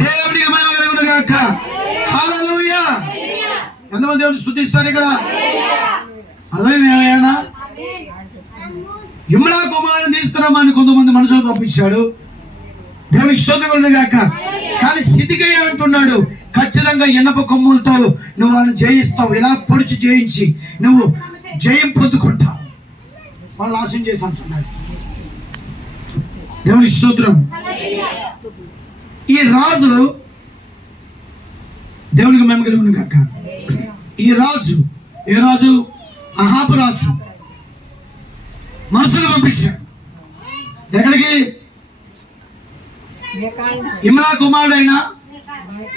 దేవునికి మహిమ కలుగును గాక. హల్లెలూయా. ఎంతమంది దేవుని స్తుతిస్తారు ఇక్కడ? అర్థమైంది ఏమైనా? ఇమ్లా కుమారుని తీసుకురామని కొంతమంది మనుషులు పంపించాడు. దేవునికి స్తోత్రం కలుగును గాక. కానీ సిద్కియా అంటున్నాడు, ఖచ్చితంగా ఇనప కొమ్ములతో నువ్వు వాళ్ళని జయిస్తావు, ఇలా పొడిచి జయించి నువ్వు జయం పొందుకుంటావు, వాళ్ళు నాశనం చేసి అంటున్నాడు. దేవుని స్తోత్రం. ఈ రాజు, దేవునికి మహిమ కలుగును గాక. ఈ రాజు ఏ రాజు? అహాబు రాజు మనుషులు పంపించాడు. ఎక్కడికి? ఇమ్లా కుమారుడైన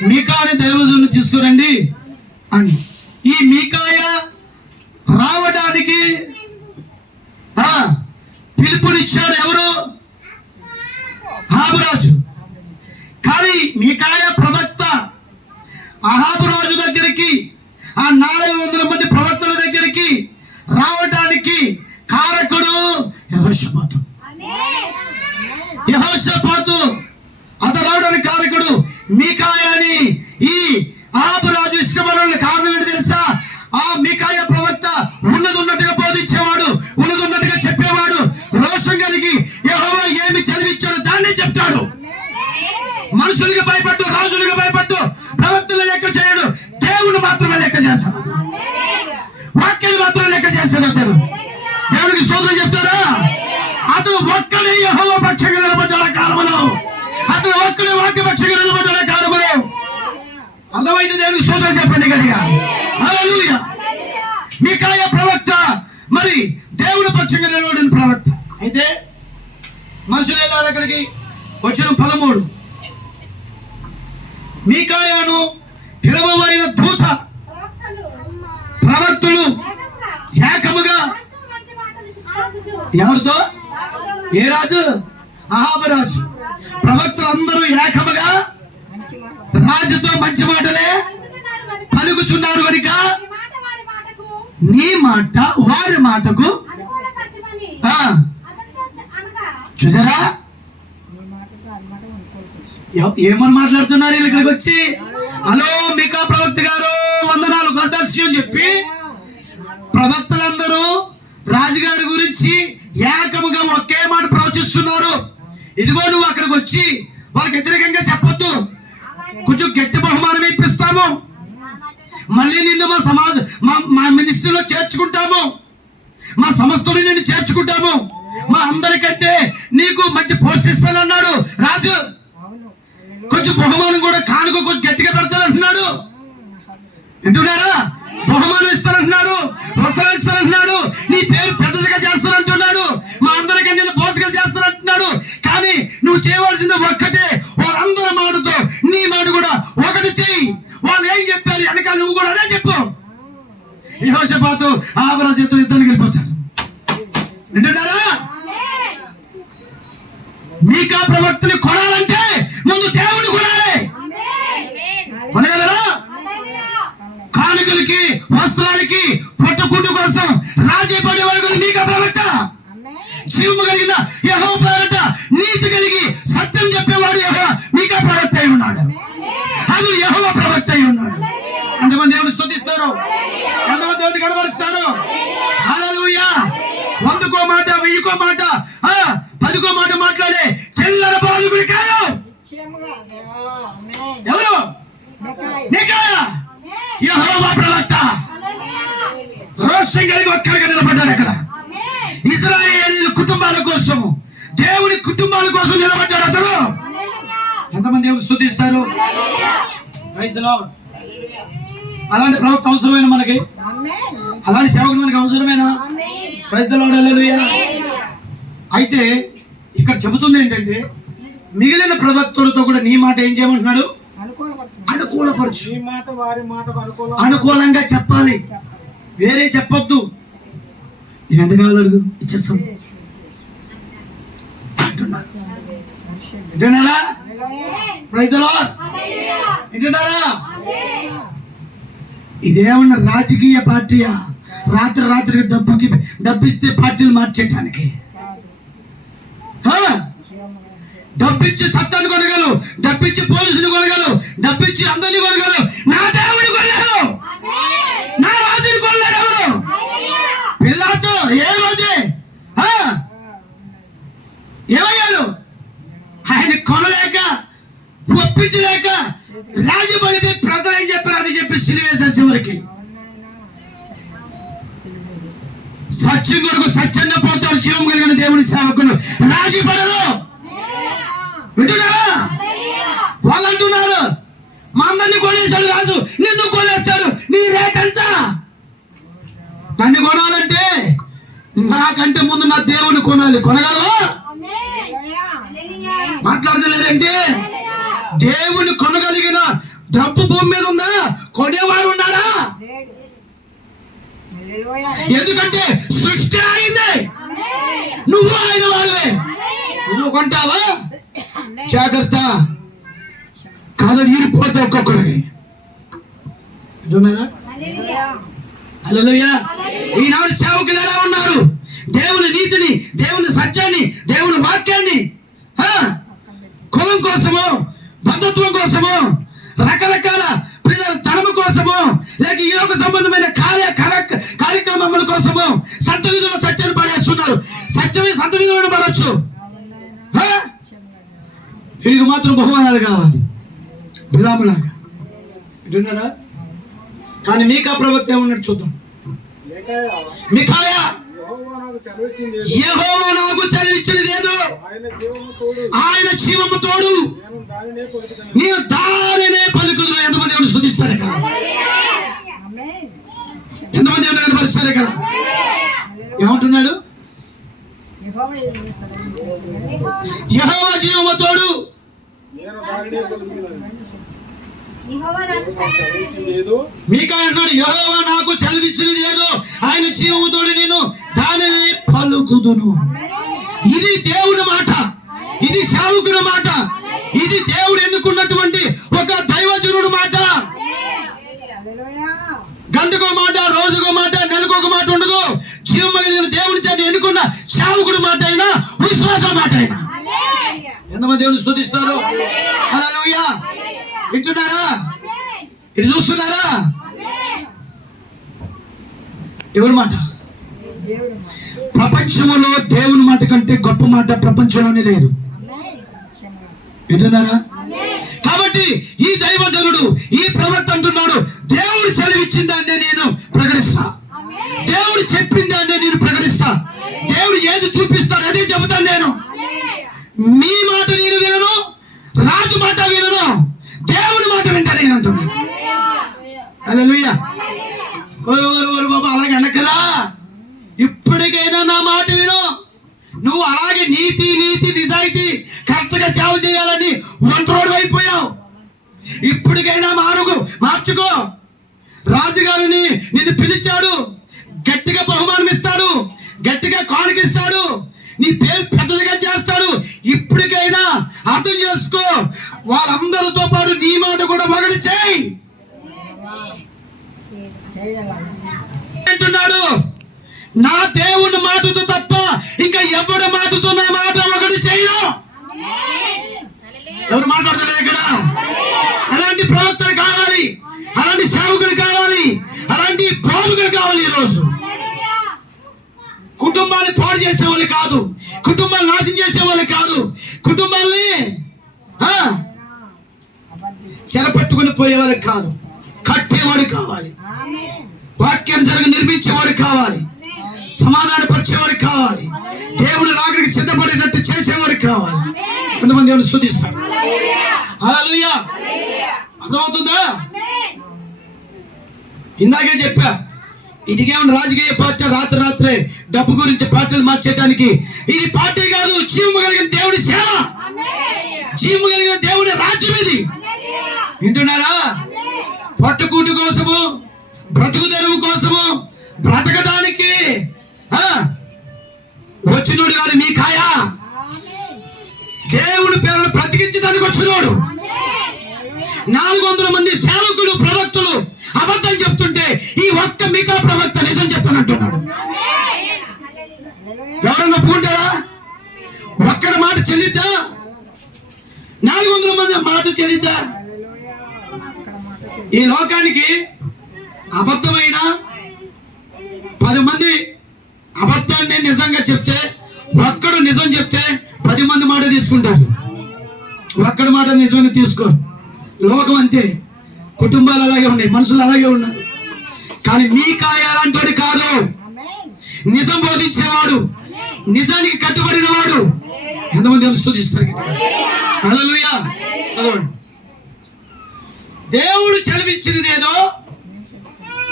మీకా అనే దైవజనుని తీసుకురండి అని. ఈ మీకాయ రావడానికి పిలుపునిచ్చాడు ఎవరు? అహాబు రాజు. కానీ మీకాయ ప్రవక్త అహాబు రాజు దగ్గరికి, ఆ 400 మంది ప్రవక్తల దగ్గరికి రావడానికి కారకుడు యెహోషాపాతు. యెహోషాపాతు అతను రావడానికి కారకుడు మీకాయ అని. ఈ అహాబు రాజు ఇష్టపడడానికి కారణం ఏంటి తెలుసా? ఆ మీకాయ ప్రవక్త ఉన్నది ఉన్నట్టుగా బోధించేవాడు, ఉన్నది ఉన్నట్టుగా చెప్పేవాడు, రోషం కలిగి యెహోవా ఏమి చదివించాడో దాన్ని చెప్తాడు. మనుషులకి భయపడ్డు, రాజులకు భయపడ్డు, ప్రవక్తలు లెక్క చేయడు, దేవుడు మాత్రమే లెక్క చేస్తాడు. వాక్యాలు మాత్రం లెక్క చేస్తాడు అతడు. దేవునికి స్తోత్రం చెప్తారా? అతను ఒక్కడే యెహోవా పక్షంగా నిలబడ్డాడు కాలంలో. అతను ఒక్కడే వాక్య పక్షంగా నిలబడ్డాడు కాలంలో. అర్థమైతే దేవునికి స్తోత్రం చెప్పండి గట్టిగా. హల్లెలూయా. మీకాయ ప్రవక్త మరి దేవుని పక్షంగా నిలబడిన ప్రవక్త. అయితే మనుషులు వెళ్ళారు అక్కడికి. వచ్చిన 13 మీకాయాను పిలవబడిన దూత ప్రవక్తులు ఏకముగా ఎవరితో? ఏ రాజు? అహాబు రాజు. ప్రవక్తలు అందరూ ఏకముగా రాజుతో మంచి మాటలే పలుకుచున్నారు కనుక నీ మాట వారి మాటకు. చూసారా ఏమని మాట్లాడుతున్నారు వీళ్ళు ఇక్కడికి వచ్చి? హలో మీకా ప్రవక్త గారు వందనాలు గడ్డస్సు అని చెప్పి ప్రవక్తలందరూ రాజుగారి గురించి ఏకముగా ఒకే మాట ప్రవచిస్తున్నారు. ఇదిగో నువ్వు అక్కడికి వచ్చి వాళ్ళకి వ్యతిరేకంగా చెప్పొద్దు, కొంచెం గట్టి బహుమానం ఇప్పిస్తాము, మళ్ళీ నిన్ను మా మా మినిస్ట్రీలో చేర్చుకుంటాము, మా సంస్థలో నిన్ను చేర్చుకుంటాము, మా అందరికంటే నీకు మంచి పోస్ట్ ఇస్తానన్నాడు రాజు. కొంచెం బహుమానం కూడా కానుక కొంచెం గట్టిగా పెడతానంటున్నాడు. వింటున్నారా? బహుమానం ఇస్తానంటున్నాడు, వస్త్రాలు ఇస్తానంటున్నాడు, నీ పేరు పెద్దదిగా చేస్తానంటున్నాడు, మా అందరికీ నేను బోసగా చేస్తానంటున్నాడు. కానీ నువ్వు చేయవలసింది ఒక్కటే, వాళ్ళందరి మాటతో నీ మాట కూడా ఒకటి చెయ్యి. వాళ్ళు ఏం చెప్పారు వెనక నువ్వు కూడా అదే చెప్పు. యెహోషాపాతు అహాబు రాజు చేతులు యుద్ధానికి వెళ్ళిపోతారు. వింటున్నారా? మీకా ప్రవక్తని కొనాలంటే ముందు దేవుని కొనాలి. కొనగలరా? కానుకలకి, వస్త్రాలకి, పొట్టకుట్టు కోసం రాజీ పడే వరకు మీకా ప్రవక్త. జీవము కలిగిన యెహోవా పేరట నీతి కలిగి సత్యం చెప్పేవాడు యెహోవా మీకా ప్రవక్త అయి ఉన్నాడు. అది యెహోవా ప్రవక్త అయి ఉన్నాడు. ఎంతమంది దేవుని స్తుతిస్తారు? ఎంతమంది దేవుని కనబరుస్తారు? హల్లెలూయా. 100కో మాట, 1000కో మాట, 10కో మాట మాట్లాడే చిల్లర బాలుగుడు కాదు. ఎవరు? మీకాయా, యెహోవా ప్రవక్త. రోషం కలిగి ఒక్కడిగా నిలబడ్డాడు అక్కడ. ఇశ్రాయేలు కుటుంబాల కోసము, దేవుని కుటుంబాల కోసం నిలబడ్డాడు అతడు. ఎంతమంది దేవుని స్తుతిస్తారు? Praise the lord. అలాంటి ప్రవక్త అవసరమైన మనకి, అలాంటి సేవకుడు మనకి అవసరమేనా? Praise the lord. హల్లెలూయా. అయితే ఇక్కడ చెబుతుంది ఏంటంటే మిగిలిన ప్రవక్తలతో కూడా నీ మాట ఏం చేయమంటున్నాడు? అనుకూలపరచు. అనుకూలంగా చెప్పాలి, వేరే చెప్పొద్దు. నేను ఎంత కావాలి అడుగు, ఇచ్చేస్తాం. వింటున్నారా? Praise the Lord. వింటున్నారా? ఇదేమన్నా రాజకీయ పార్టీయా? రాత్రికి డబ్బిస్తే పార్టీలు మార్చేయటానికి? డబ్బిచ్చి సత్తాన్ని కొనగలవు, డబ్బిచ్చి పోలీసులు కొనగలవు, ఒప్పించలేక రాజు పడిపోయి ప్రజలు ఏం చెప్పారు అది చెప్పి సిలువేశారు. చివరికి సత్యం కొరకు సత్యంగా పోతారు జీవం కలిగిన దేవుని సేవకులు రాజీ పడరు. వింటున్నారా? వాళ్ళు అంటున్నారు మా అందరిని కొనేశాడు రాజు, నిన్ను కొనేస్తాడు, నీ రేట్ ఎంత? నన్ను కొనాలంటే నాకంటే ముందు నా దేవుని కొనాలి. కొనగలవా? మాట్లాడలేదంటే దేవుని కొనగలిగిన డబ్బు భూమి మీద ఉందా? కొనేవాడు ఉన్నాడా? ఎందుకంటే సృష్టి అయింది, నువ్వు ఆయన వాడివే. నువ్వు కొంటావా? జాగ్రత్త, కథ తీరిపోతే ఒక్కొక్కరికి. హల్లెలూయా. ఈనాడు సేవకులు ఎలా ఉన్నారు? దేవుని నీతిని, దేవుని సత్యాన్ని, దేవుని వాక్యాన్ని కులం కోసమో, బంధుత్వం కోసమో, రకరకాల ప్రజల తనము కోసమో, లేక ఈ లోక సంబంధమైన కార్యక్రమముల కోసమో సంత విధుల సత్యాన్ని పడేస్తున్నారు. సత్యమే సంత విధులను పడవచ్చు, వీరికి మాత్రం బహుమానాలు కావాలి బిలాములాగా. వింటున్నారా? కానీ మీకా ప్రవక్త ఏమన్నాడు చూద్దాం. మికాయా, యెహోవా నాకు సెలవిచ్చినది ఏదో ఆయన జీవము తోడు నేను దానినే పలుకుదును. ఎంతమంది దేవుని స్తుతిస్తారు ఇక్కడ? ఎంతమంది దేవుని కనపరుస్తారు ఇక్కడ? ఏమంటున్నాడు? యెహోవా జీవము తోడు మీకా అన్నాడు, యెహోవా నాకు సెలవిచ్చినది ఏదో ఆయన జీవము తోడు నేను దానిని పలుకుదును. ఇది దేవుని మాట, ఇది సేవకుని మాట, ఇది దేవుడు ఎన్నుకున్నటువంటి ఒక దైవజనుడు మాట. గంటకో మాట, రోజుకో మాట, నెలకొక మాట ఉండదు. జీవం కలిగిన దేవుని చేత ఎన్నుకున్న సేవకుడు మాట అయినా, విశ్వాసం మాట అయినా. ఎంతమంది దేవుని స్తుతిస్తారు? హల్లెలూయా. వింటున్నారా? ఇది చూస్తున్నారా? ఎవరి మాట? ప్రపంచంలో దేవుని మాట కంటే గొప్ప మాట ప్రపంచంలోనే లేదు. వింటున్నారా? కాబట్టి ఈ దైవజనుడు, ఈ ప్రవక్త అంటున్నాడు, దేవుడు చదివిచ్చిన దాన్నే నేను ప్రకటిస్తా, దేవుడు చెప్పిన దాన్నే నేను ప్రకటిస్తా, దేవుడు ఏది చూపిస్తాడు అదే చెబుతాను నేను. మీ మాట నేను వినను, రాజు మాట వినను, దేవుడి మాట వింటా నేను అంటున్నాను. హల్లెలూయా. బాబా అలాగే అనకరా, ఇప్పటికైనా నా మాట విను. నువ్వు అలాగే నీతి నీతి నిజాయితీ కరెక్ట్గా సేవ చేయాలని ఒంటరోడు అయిపోయావు. ఇప్పటికైనా మార్చుకో. రాజుగారిని నిన్ను పిలిచాడు, గట్టిగా బహుమానం ఇస్తాడు, గట్టిగా కానుకిస్తాడు, నీ పేరు పెద్దదిగా చేస్తాడు. ఇప్పటికైనా అర్థం చేసుకో, వాళ్ళందరితో పాటు నీ మాట కూడా ఒకటి చేయి అంటున్నాడు. నా దేవుని మాటతో తప్ప ఇంకా ఎవరి మాటతో నా మాట ఒకటి చేయను. ఎవరు మాట్లాడతారు ఇక్కడ? అలాంటి ప్రవక్తలు కావాలి, అలాంటి సేవకులు కావాలి, అలాంటి పాలుగులు కావాలి. ఈరోజు కుటుంబాన్ని పాడు చేసేవాళ్ళు కాదు, కుటుంబాన్ని నాశనం చేసేవాళ్ళు కాదు, కుటుంబాన్ని చెరపట్టుకుని పోయేవాళ్ళకి కాదు, కట్టేవాడు కావాలి, వాక్యానుసారంగా నిర్మించేవాడు కావాలి, సమాధానపరిచేవాడు కావాలి, దేవుడు రాకడికి సిద్ధపడేటట్టు చేసేవాడు కావాలి. ఎంతమంది దేవుని స్తుతిస్తారు? హల్లెలూయా. అర్థమవుతుందా? ఇందాకే చెప్పా, ఇదికేమన్నా రాజకీయ పార్టీ రాత్రే డబ్బు గురించి పార్టీలు మార్చేయడానికి. ఇది పార్టీ కాదు, జీవము కలిగిన దేవుడి సేవ, జీవము కలిగిన దేవుడి రాజ్యం ఇది. వింటున్నారా? పట్టుకూటు కోసము, బ్రతుకు తెరువు కోసము, బ్రతకడానికి వచ్చినోడు కాదు మీకాయా. దేవుని పేరును బ్రతికించడానికి వచ్చినోడు. 400 మంది సేవకులు ప్రవక్తలు అబద్ధం చెప్తుంటే ఈ ఒక్క మీకా ప్రవక్త నిజం చెప్తానంటున్నాడు. ఎవరన్నా ఒప్పుకుంటారా? ఒక్కడి మాట చెల్లిద్దా? 400 మంది మాట చెల్లిద్దా? ఈ లోకానికి అబద్ధమైన 10 మంది అబద్ధాన్ని నిజంగా చెప్తే, ఒక్కడు నిజం చెప్తే 10 మంది మాట తీసుకుంటారు, ఒక్కడి మాట నిజమని తీసుకోరు. లోకం అంతే, కుటుంబాలు అలాగే ఉన్నాయి, మనుషులు అలాగే ఉన్నారు. కానీ మీకాయ అలాంటి వాడు కాదు. నిజం బోధించేవాడు, నిజానికి కట్టుబడిన వాడు. ఎంతమంది స్తుతిస్తారు? హల్లెలూయా. చదవండి. దేవుడు చదివించినదేదో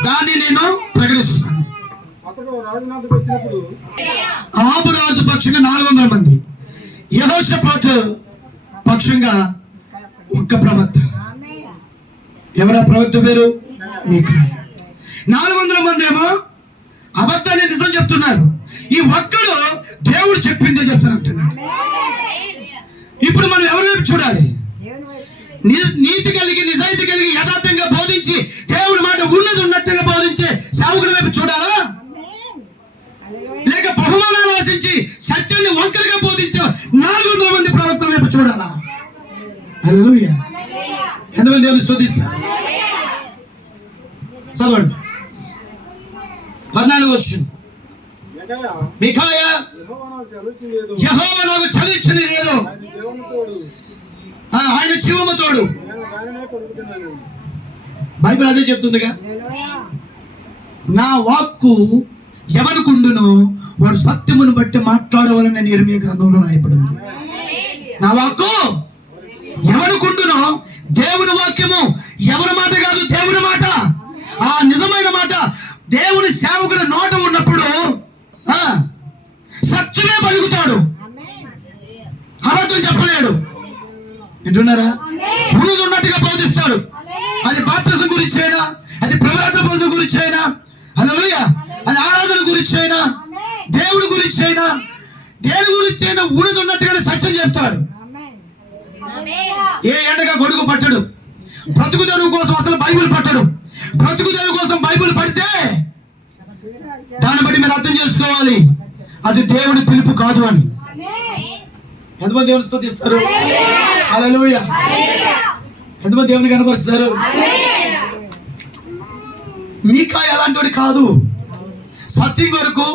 దాన్ని నేను ప్రకటిస్తాను. ఆబు రాజు పక్షంగా 400 మంది, యెహోషాపాతు పక్షంగా ఒక్క ప్రవక్త. ఎవరా ప్రవక్త పేరు? మీకాయా. 400 మంది ఏమో అబద్ధాన్ని నిజం చెప్తున్నారు. ఈ ఒక్కడు దేవుడు చెప్పిందే చెప్తానంటున్నాడు. ఇప్పుడు మనం ఎవరి వైపు చూడాలి? నీతి కలిగి, నిజాయితీ కలిగి, యథార్థంగా బోధించి, దేవుడి మాట ఉన్నది ఉన్నట్టుగా బోధించే సేవకుల వైపు చూడాలా? లేక బహుమానాలు ఆశించి సత్యాన్ని వంకరగా బోధించే 400 మంది ప్రవక్తల వైపు చూడాలా? హల్లెలూయా. ఎంతమంది దేవుని స్తుతిస్తారు? చదవండి. 14 వచనం. మీకాయా, యెహోవా నాకు చదివించినది ఏదో ఆయన జీవము తోడు. బైబిల్ అదే చెప్తుందిగా. నా వాక్కు ఎవరికుండునో వాడు సత్యమును బట్టి మాట్లాడవాలని ఇర్మీయా గ్రంథంలో రాయబడింది. నా వాక్కు ఎవరికుండునో, దేవుని వాక్యము ఎవరి మాట కాదు, దేవుని మాట. ఆ నిజమైన మాట దేవుని సేవకుడు నోట ఉన్నప్పుడు సత్యమే పలుకుతాడు, అబద్ధం చెప్పలేడు. వింటున్నారా? ఉన్నది ఉన్నట్టుగా బోధిస్తాడు. అది బాప్తిజం గురించి అయినా, అది ప్రవచన బోధన గురించి అయినా, హల్లెలూయా, అది ఆరాధన గురించి అయినా, దేవుడి గురించి అయినా, దేని గురించి అయినా ఉన్నది ఉన్నట్టుగానే సత్యం చెప్తాడు. ఏ ఎండగా గొడుగు పట్టడు. బ్రతుకు తెరువు కోసం అసలు బైబిల్ పట్టడు. బ్రతుకు తెరువు కోసం బైబిల్ పడితే దాన్ని బట్టి మీరు అర్థం చేసుకోవాలి, అది దేవుని పిలుపు కాదు అని. ఎంతమంది దేవుని స్తుతిస్తారు? హల్లెలూయా. ఎంతమంది దేవుని కనపరుస్తారు? మీకాయా అలాంటి వాడు కాదు. సత్యం వరకు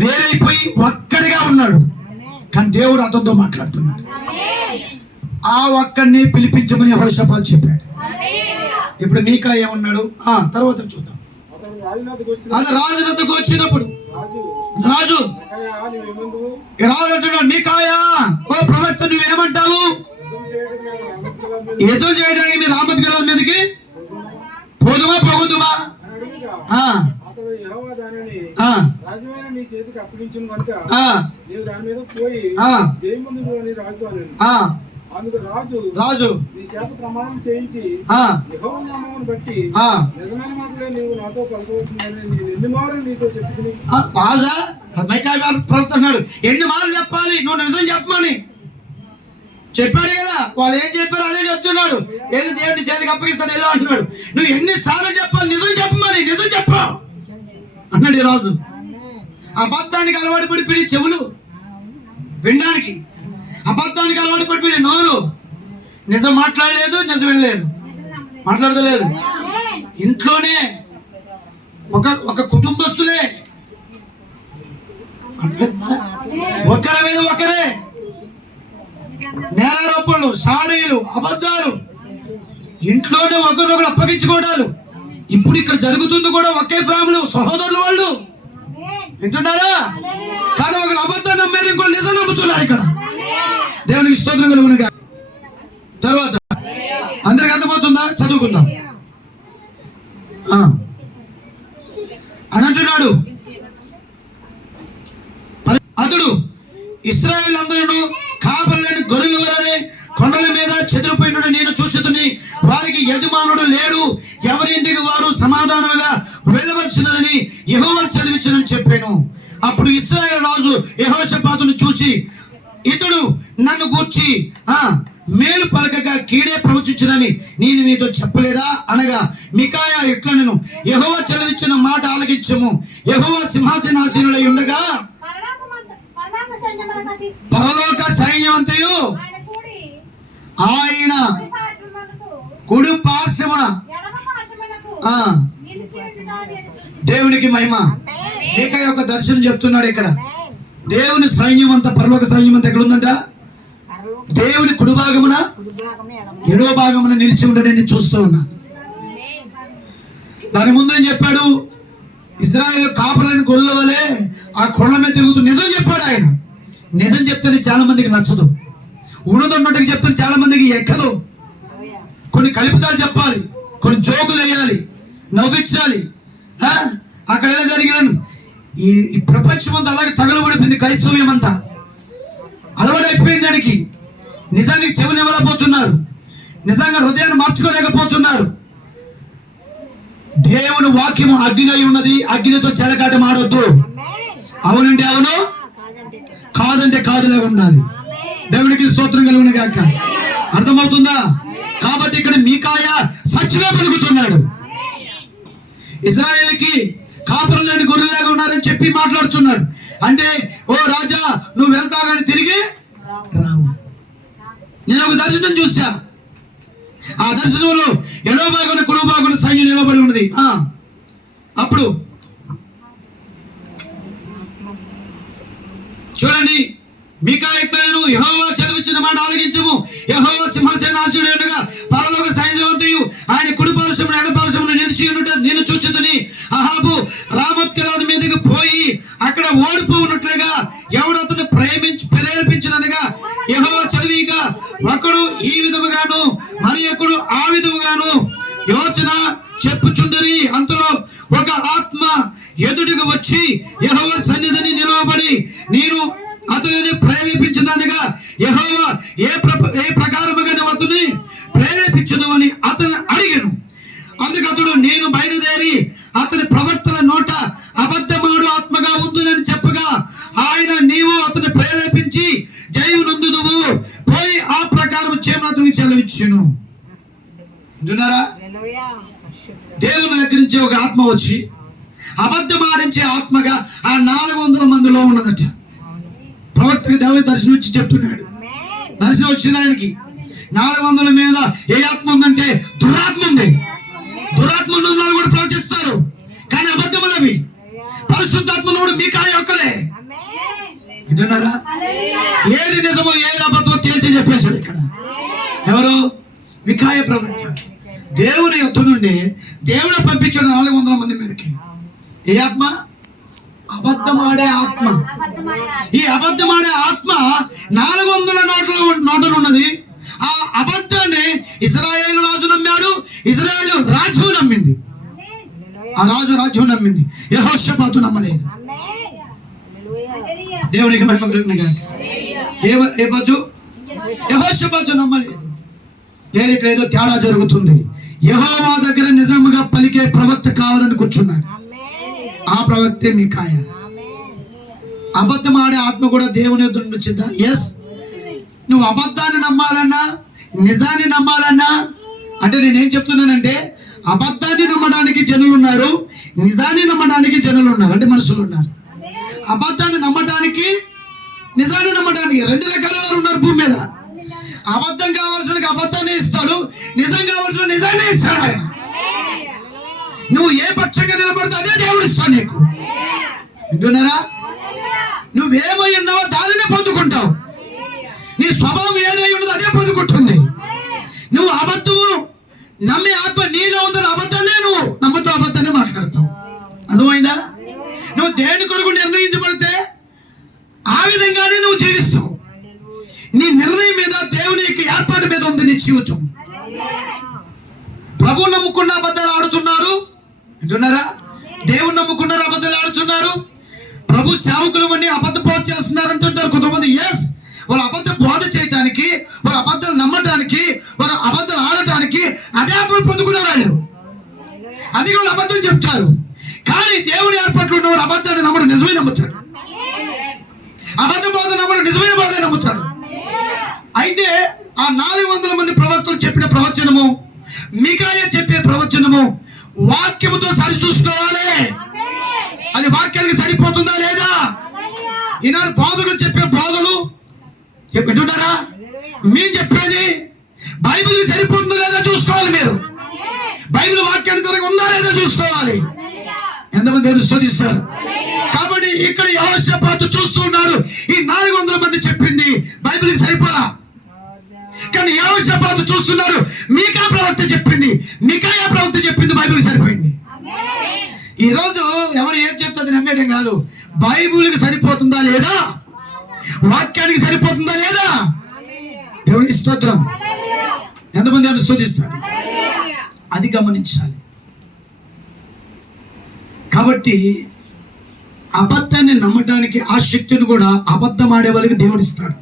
వేరైపోయి ఒక్కడిగా ఉన్నాడు, కానీ దేవుడు అతనితో మాట్లాడుతున్నాడు. ఆ ఒక్కడిని పిలిపించమని యెహోషాపాతు చెప్పాడు. ఇప్పుడు మీకాయా ఏమన్నాడు? తర్వాత చూద్దాం. అది రాజునద్దకు వచ్చినప్పుడు రాజు అంటున్నాడు, మీకాయా, ఓ ప్రవక్త, నువ్వేమంటావు? యుద్ధం చేయడానికి మీ రామత్ గిలాద్ మీదకి పోదుమా పోగొద్దుమా? రాజు ప్రమాణం చేయించి యెహోవా నామమును బట్టి నిజమైన మాటలే నీవు నాతో పలకవలసిందని నేను ఎన్ని మార్లు నీతో చెప్పుకుని. రాజా, మీకాయా ప్రవక్త అన్నాడు, ఎన్ని మార్లు చెప్పాలి? నువ్వు నిజం చెప్పమని చెప్పాడు కదా. వాళ్ళు ఏం చెప్పారు అదే చెప్తున్నాడు. వెళ్ళి దేవుని చేతికి అప్పగిస్తాడు ఎలా అంటున్నాడు. నువ్వు ఎన్నిసార్లు చెప్పాలి? నిజం చెప్పమని, నిజం చెప్ప అన్నాడు ఈ రాజు. అబద్ధానికి అలవాటు పడిపోయి చెవులు వినడానికి, అబద్ధానికి అలవాటు పడిపోయి నోరు నిజం మాట్లాడలేదు, నిజం వినలేదు, మాట్లాడలేదు. ఇంట్లోనే ఒక కుటుంబస్తులే ఒకరి మీద ఒకరే నేరారోపణలు, సాడీలు, అబద్ధాలు, ఇంట్లోనే ఒకరొకరు అప్పగించుకోవడాలు. ఇప్పుడు ఇక్కడ జరుగుతుంది కూడా ఒకే ఫ్యామిలీ, సహోదరులు వాళ్ళు. వింటున్నారా? కానీ ఒకరు అబద్ధాన్ని నమ్మారు, ఇంకోళ్ళు నిజం నమ్ముతున్నారు. ఇక్కడ దేవునికి స్తోత్రం కలుగునుగా. తర్వాత అందరికి అర్థమవుతుందా? చదువుకుందాం అని అంటున్నాడు. అతడు ఇశ్రాయేలు అందరూ కాపరులేని గొర్రెల వలనే కొండల మీద చెదిరిపోయినట్టు నేను చూచుతుని, వారికి యజమానుడు లేడు, ఎవరి ఇంటికి వారు సమాధానంగా వెళ్ళవలసినదని యెహోవా చదివించనని చెప్పాను. అప్పుడు ఇశ్రాయేలు రాజు యెహోషాపాతును చూసి, ఇతడు నన్ను గూర్చి మేలు పలకక కీడే ప్రవచించునని నేను మీతో చెప్పలేదా అనగా, మీకాయా ఇట్లనెను, యెహోవా చదివించిన మాట ఆలకించము. యెహోవా సింహాసనాసీనుడై ఉండగా పరలోక సైన్యమంతయు ఆయన కుడి పార్శ్వమున. దేవునికి మహిమ. మీకాయా యొక్క దర్శనం చెప్తున్నాడు ఇక్కడ. దేవుని సైన్యం అంతా, పరలోక సైన్యం అంతా ఎక్కడ ఉందంట? దేవుని కుడి భాగమున ఎడవ భాగమున నిలిచి ఉండడని చూస్తూ ఉన్నా. దాని ముందు ఏం చెప్పాడు? ఇజ్రాయేల్ కాపర్లని గొర్రెల వలె ఆ కొండల మీద తిరుగుతూ నిజం చెప్పాడు ఆయన. నిజం చెప్తే చాలా మందికి నచ్చదు, ఉన్నదన్నట్టుగా చెప్తే చాలా మందికి ఎక్కదు. కొన్ని కల్పితాలు చెప్పాలి, కొన్ని జోకులు వేయాలి, నవ్వించాలి. అక్కడ ఎలా జరిగినాను ఈ ప్రపంచం అంతా అలాగే తగలబడిపోయింది. క్రైస్తవ్యం అంతా అలవాటైపోయింది దానికి. నిజానికి చెవినివ్వలేకపోతున్నారు, నిజంగా హృదయాన్ని మార్చుకోలేకపోతున్నారు. దేవుని వాక్యము అగ్ని అయి ఉన్నది, అగ్నితో చెలకాటం ఆడొద్దు. అవునంటే అవును, కాదంటే కాదులాగా ఉండాలి. దేవునికి స్తోత్రం కలుగును గాక. అర్థమవుతుందా? కాబట్టి ఇక్కడ మీకాయా సత్యమే పలుకుతున్నాడు. ఇజ్రాయేల్కి కాపురం లేని గొర్రెలాగా ఉన్నారని చెప్పి మాట్లాడుతున్నాడు. అంటే ఓ రాజా, నువ్వు వెళ్తావు కానీ తిరిగి రావు. నేను ఒక దర్శనం చూసా. ఆ దర్శనంలో ఎడవ భాగం కుడి భాగం సైన్యం నిలబడి ఉన్నది. అప్పుడు చూడండి, మీకాయా ఇట్లను యెహోవా సెలవిచ్చిన మాట ఆలకించుము. యెహోవా సింహాసనాసీనుడు ఉండగా పరలోక సైన్యమంతయు ఆయన కుడి పార్శ్వమున ఎడమ పార్శ్వమున నిలిచి ఉండుట నేను చూచుతుని. అహాబు రామోత్ గిలాదు మీదకి పోయి అక్కడ ఓడిపోవునట్లుగా ఎవడు అతను ప్రేరేపించినగా యెహోవా సెలవిగా ఒకడు ఈ విధముగాను మరి ఒకడు ఆ విధముగాను యోచన చెప్పుచుండరి. అంతలో ఒక ఆత్మ ఎదుటికి వచ్చి యెహోవా సన్నిధిని నిలవబడి నేను అతనిని ప్రేరేపించదనగా యెహోవా ఏ ప్రకారముగా నువ్వు అతని ప్రేరేపించదు అని అతను అడిగాను. అందుకు అతడు నేను బయలుదేరి అతని ప్రవర్తన నోట అబద్ధమాడు ఆత్మగా ఉందని చెప్పగా ఆయన నీవు అతని ప్రేరేపించి జయము నొందుదువు పోయి ఆ ప్రకారం చేయమని అతనికి సెలవిచ్చును. వింటున్నారా? దేవుని దగ్గర నుంచి ఒక ఆత్మ వచ్చి అబద్ధం ఆడించే ఆత్మగా ఆ 400 మందిలో ఉన్నదట. ప్రవక్తకి దేవుని దర్శనం వచ్చి చెప్తున్నాడు. దర్శనం వచ్చింది ఆయనకి. 400 మీద ఏ ఆత్మ ఉందంటే దురాత్మ ఉంది. దురాత్మ ఉన్న కూడా ప్రవచిస్తారు, కానీ అబద్ధములవి. పరిశుద్ధాత్మనుడు మీకాయా ఒక్కడే. వింటున్నారా? ఏది నిజమో ఏది అబద్ధమో తేల్చి చెప్పేశాడు ఇక్కడ. ఎవరు? మీకాయా ప్రవక్త. దేవుని యొద్ద నుండి దేవుడు పంపించాడు 400 మంది మీదకి. ఏ ఆత్మ? అబద్ధమాడే ఆత్మ. ఈ అబద్ధమాడే ఆత్మ 400 నోటలు ఉన్నది. ఆ అబద్ధాన్ని ఇశ్రాయేలు రాజు నమ్మాడు, ఇశ్రాయేలు రాజ్యం నమ్మింది. ఆ రాజ్యం నమ్మింది, యెహోషాపాతు నమ్మలేదు. దేవునికి మహిమ కలుగును గాక. ఏ రాజు? యెహోషాపాతు నమ్మలేదు. లేదు, ఇక్కడ ఏదో తేడా జరుగుతుంది. యెహోవా దగ్గర నిజముగా పలికే ప్రవక్త కావాలని కూర్చున్నాడు. ఆ ప్రవక్తే మీకాయా. అబద్ధం ఆడే ఆత్మ కూడా దేవుని ఎదురు వచ్చిందా? ఎస్. నువ్వు అబద్ధాన్ని నమ్మాలన్నా నిజాన్ని నమ్మాలన్నా అంటే నేనేం చెప్తున్నానంటే అబద్ధాన్ని నమ్మడానికి జనులు ఉన్నారు, నిజాన్ని నమ్మడానికి జనులు ఉన్నారు, అంటే మనుషులు ఉన్నారు. అబద్ధాన్ని నమ్మడానికి నిజాన్ని నమ్మడానికి 2 రకాల వారు ఉన్నారు భూమి మీద. అబద్ధం కావాల్సిన అబద్ధాన్ని ఇస్తాడు, నిజం కావాల్సిన నిజాన్ని ఇస్తాడు ఆయన. నువ్వు ఏ పక్షంగా నిలబడితే అదే దేవుడు ఇస్తాడు నీకు. వింటున్నారా? నువ్వేమై ఉన్నావో దానినే పొందుకుంటావు. నీ స్వభావం ఏదై ఉన్నదో అదే పొందుకుంటుంది. నువ్వు అబద్ధము నమ్మే ఆత్మ నీలో ఉందని అబద్ధాన్ని నువ్వు నమ్ముతావు, అబద్ధాన్ని మాట్లాడతావు. అర్థమైందా? నువ్వు దేని కొరకు నిర్ణయించబడితే ఆ విధంగానే నువ్వు జీవిస్తావు. నీ నిర్ణయం మీద దేవుని యొక్క ఏర్పాటు మీద ఉంది నీ జీవితం. ప్రభు నమ్ముకున్న అబద్ధాలు ఆడుతున్నారు. వింటున్నారా? దేవుని నమ్ముకున్నారు, అబద్ధాలు ఆడుతున్నారు. ప్రభు సేవకులు అన్ని అబద్ధ బోధ చేస్తున్నారు అంటుంటారు కొంతమంది. ఎస్, వాళ్ళు అబద్ధ బోధ చేయటానికి, వాళ్ళు అబద్ధాలు నమ్మటానికి, వాళ్ళు అబద్ధాలు ఆడటానికి అదే ఆత్మ పొందుకున్నారు వాళ్ళు. అది వాళ్ళు అబద్ధం చెప్తారు. కానీ దేవుని ఏర్పాట్లు ఉన్నవాడు అబద్ధాన్ని నమ్మడు, నిజమే నమ్ముతాడు. అబద్ధ బోధ నమ్మడు, నిజమైన బోధ నమ్ముతాడు. అయితే ఆ 400 మంది ప్రవక్తలు చెప్పిన ప్రవచనము, మీకాయా చెప్పే ప్రవచనము వాక్యముతో సరి చూసుకోవాలి. అది వాక్యానికి సరిపోతుందా లేదా? ఈనాడు బోధకులు చెప్పే బోధలు వింటున్నారా? మీరు చెప్పేది బైబిల్కి సరిపోతుందా లేదా చూసుకోవాలి. మీరు బైబిల్ వాక్యానుసారంగా ఉందా లేదా చూసుకోవాలి. ఎంతమంది దేవుని స్తుతిస్తారు? కాబట్టి ఇక్కడ యెహోషాపాతు చూస్తూ ఉన్నాడు. ఈ 400 మంది చెప్పింది బైబిల్కి సరిపోదా? కానీ యెహోషాపాతు చూస్తున్నారు. మీకా ప్రవక్త చెప్పింది, మికాయా ప్రవక్త చెప్పింది బైబిల్కి సరిపోయింది. ఈరోజు ఎవరు ఏం చెప్తుంది నమ్మేయడం కాదు, బైబిల్కి సరిపోతుందా లేదా, వాక్యానికి సరిపోతుందా లేదా. దేవునికి స్తోత్రం. ఎంతమంది అని స్తుతిస్తారు? అది గమనించాలి. కాబట్టి అబద్ధాన్ని నమ్మటానికి ఆ శక్తిని కూడా అబద్ధం ఆడే వాళ్ళకి దేవుడు ఇస్తాడు.